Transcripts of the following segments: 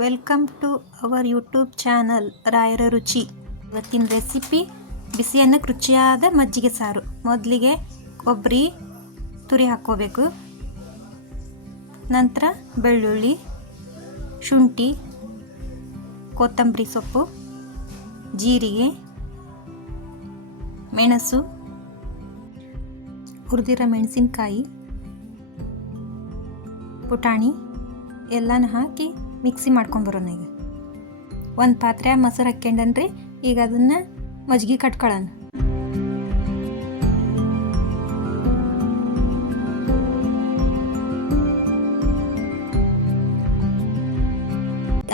Welcome to our YouTube channel ರಾಯರ ರುಚಿ. ಇವತ್ತಿನ ರೆಸಿಪಿ ಬಿಸಿ ಅನ್ನಕ್ಕೆ ರುಚಿಯಾದ ಮಜ್ಜಿಗೆ ಸಾರು. ಮೊದಲಿಗೆ ಕೊಬ್ಬರಿ ತುರಿ ಹಾಕ್ಕೋಬೇಕು. ನಂತರ ಬೆಳ್ಳುಳ್ಳಿ, ಶುಂಠಿ, ಕೊತ್ತಂಬರಿ ಸೊಪ್ಪು, ಜೀರಿಗೆ, ಮೆಣಸು, ಹುರಿದಿರೋ ಮೆಣಸಿನಕಾಯಿ, ಪುಟಾಣಿ ಎಲ್ಲನೂ ಹಾಕಿ ಮಿಕ್ಸಿ ಮಾಡ್ಕೊಂಬರೋಣ ಈಗ. ಒಂದು ಪಾತ್ರೆ ಮೊಸರು ಹಾಕ್ಯಂಡನ್ರಿ ಈಗ ಅದನ್ನು ಮಜ್ಗೆ ಕಟ್ಕೊಳ್ಳೋಣ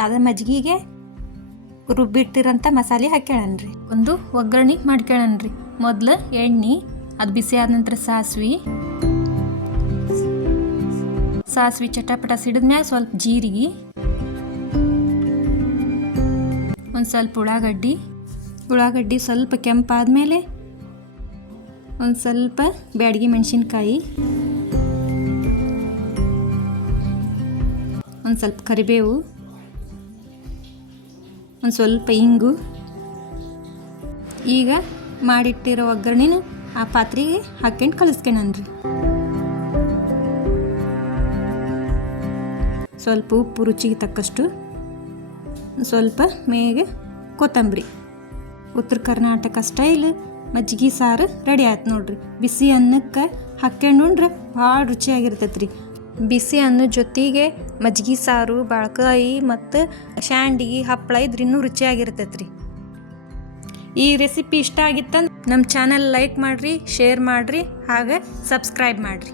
ಅದ ಮಜ್ಗಿಗೆ ರುಬ್ಬಿಟ್ಟಿರೋಂಥ ಮಸಾಲೆ ಹಾಕ್ಯಾಳನ್ರಿ ಒಂದು ಒಗ್ಗರಣೆ ಮಾಡ್ಕೊಳ್ಳೋಣ್ರಿ ಮೊದಲು ಎಣ್ಣೆ, ಅದು ಬಿಸಿ ಆದ ನಂತರ ಸಾಸ್ವಿ. ಸಾಸ್ವಿ ಚಟಪಟ ಸಿಡಿದ್ಮ್ಯಾಗ ಸ್ವಲ್ಪ ಜೀರಿಗೆ. ಒಂದು ಸ್ವಲ್ಪ ಉಳ್ಳಾಗಡ್ಡಿ ಉಳ್ಳಾಗಡ್ಡಿ ಸ್ವಲ್ಪ ಕೆಂಪಾದ್ಮೇಲೆ ಒಂದು ಸ್ವಲ್ಪ ಬ್ಯಾಡಗಿ ಮೆಣಸಿನ್ಕಾಯಿ, ಒಂದು ಸ್ವಲ್ಪ ಕರಿಬೇವು, ಒಂದು ಸ್ವಲ್ಪ ಇಂಗು. ಈಗ ಮಾಡಿಟ್ಟಿರೋ ಒಗ್ಗರಣೆನ ಆ ಪಾತ್ರೆಗೆ ಹಾಕ್ಕೊಂಡು ಕಲಿಸ್ಕೊಳನ್ರಿ ಸ್ವಲ್ಪ ಉಪ್ಪು ರುಚಿಗೆ ತಕ್ಕಷ್ಟು ಸ್ವಲ್ಪ ಮೇಗೆ ಕೊತ್ತಂಬರಿ. ಉತ್ತರ ಕರ್ನಾಟಕ ಸ್ಟೈಲ್ ಮಜ್ಜಿಗೆ ಸಾರು ರೆಡಿ ಆಯ್ತು ನೋಡ್ರಿ. ಬಿಸಿ ಅನ್ನಕ್ಕೆ ಹಾಕ್ಕೊಂಡು ಉಂಡ್ರೆ ಭಾಳ ರುಚಿಯಾಗಿರ್ತೈತೆ ರೀ ಬಿಸಿ ಅನ್ನ ಜೊತೆಗೆ ಮಜ್ಜಿಗೆ ಸಾರು, ಬಾಳ್ಕಾಯಿ ಮತ್ತು ಶಾಂಡಿಗೆ ಹಪ್ಪಳ ಇದ್ರೆ ಇನ್ನೂ ರುಚಿಯಾಗಿರ್ತೈತೆ ರೀ ಈ ರೆಸಿಪಿ ಇಷ್ಟ ಆಗಿತ್ತಂದ್ರೆ ನಮ್ಮ ಚಾನಲ್ ಲೈಕ್ ಮಾಡಿರಿ ಶೇರ್ ಮಾಡಿರಿ, ಹಾಗೆ ಸಬ್ಸ್ಕ್ರೈಬ್ ಮಾಡಿರಿ.